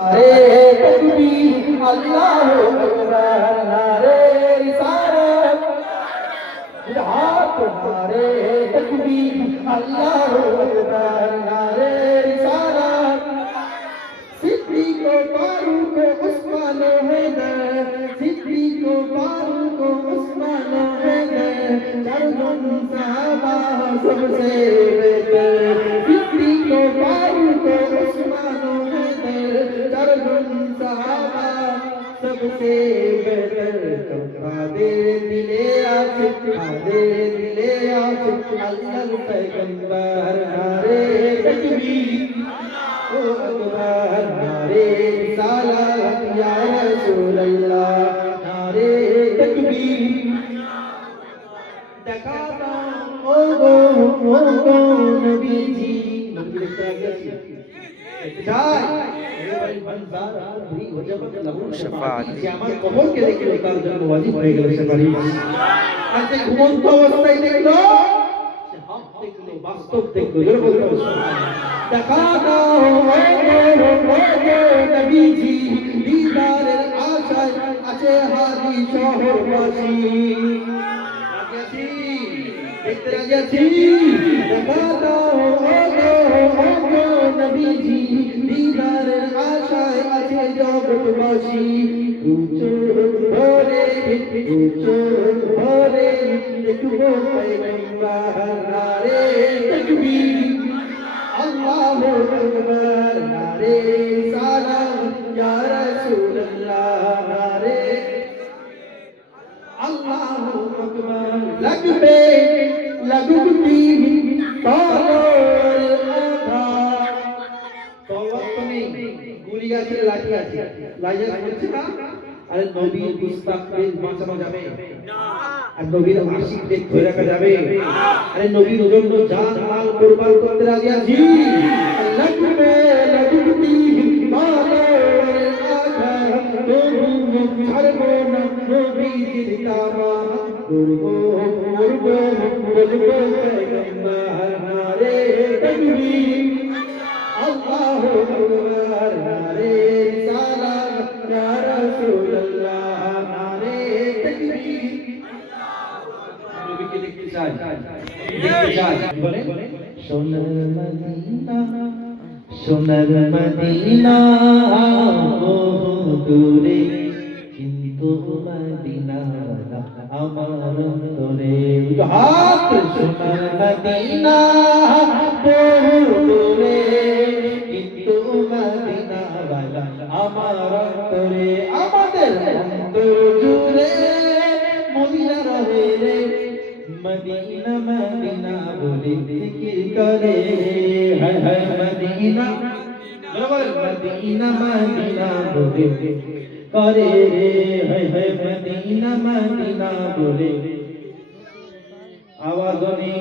नारे तकबीर अल्लाहू अकबर नारे रिसालत हाथ नारे तकबीर अल्लाहू अकबर नारे रिसालत सिद्दीक़ फारूक उस्मान हैदर सिद्दीक़ फारूक उस्मान हैदर चारों सहाबा सबसे बेहतर सिद्दीक़ फारूक उस्मान सबसे बेहतर कादिर दिले आके अल्लाह पैगंबर नारे तकबीर ओ अकबर नारे रिसालत या रसूल अल्लाह नारे तकबीर देखाता ओ नबी जी नबी लिखता गया আমার কবরকে দেখলো তার জন্য ওয়াজিব হয়ে গেল সেবারি আর যে ঘুমন্ত অবস্থায় দেখলো সে হক দেখলো বাস্তব দেখলো জোরে বলতে হবে দেখা দাও নবীজি দিদারের আশায় আছে হাদি শহরবাসী দেখতে রাজি আছি দেখা দাও নবীজি দিদারের আশায় আছে জগৎবাসী উঁচু ভরে দেখবো পয়গম্বর নারে তাকবীর আল্লাহু আকবার নারে সালাম ইয়া রাসূলুল্লাহ নারে আল্লাহু আকবার লাগবে লাগতি গুলি আছে লাঠি আছে লাইয়া করছে না আরে নবীর মুস্তাকবিল বাঁচানো যাবে না আর নবীর আশিকদের ধরে রাখা যাবে আরে নবীর জন্য জান মাল কুরবান করতে রাজি আছি লাগবে লাগতি মালার আঘা তুমি ছাড়বো না নবীর তামা করবো বলবো পয়গম্বর নারে তাকবীর আল্লাহু আকবার নারে রিসালাত ইয়া রাসূলুল্লাহ নারে তাকবীর নবীকে দেখতে চাই বলে সোনার মদিনা ও দূরে কিন্তু মদিনা আমার অন্তরে হাত সোনার মদিনা বহু দূরে কিন্তু মদিনা ওয়ালা আমার অন্তরে আমাদের অন্তর জুড়ে মদিনা রহে রে মদিনা মদিনা বলে জিকির করে হায় হায় মদিনা মদিনা মদিনা বলে করে রে হায় হায় মদিনা মদিনা বলে আওয়াজ নেই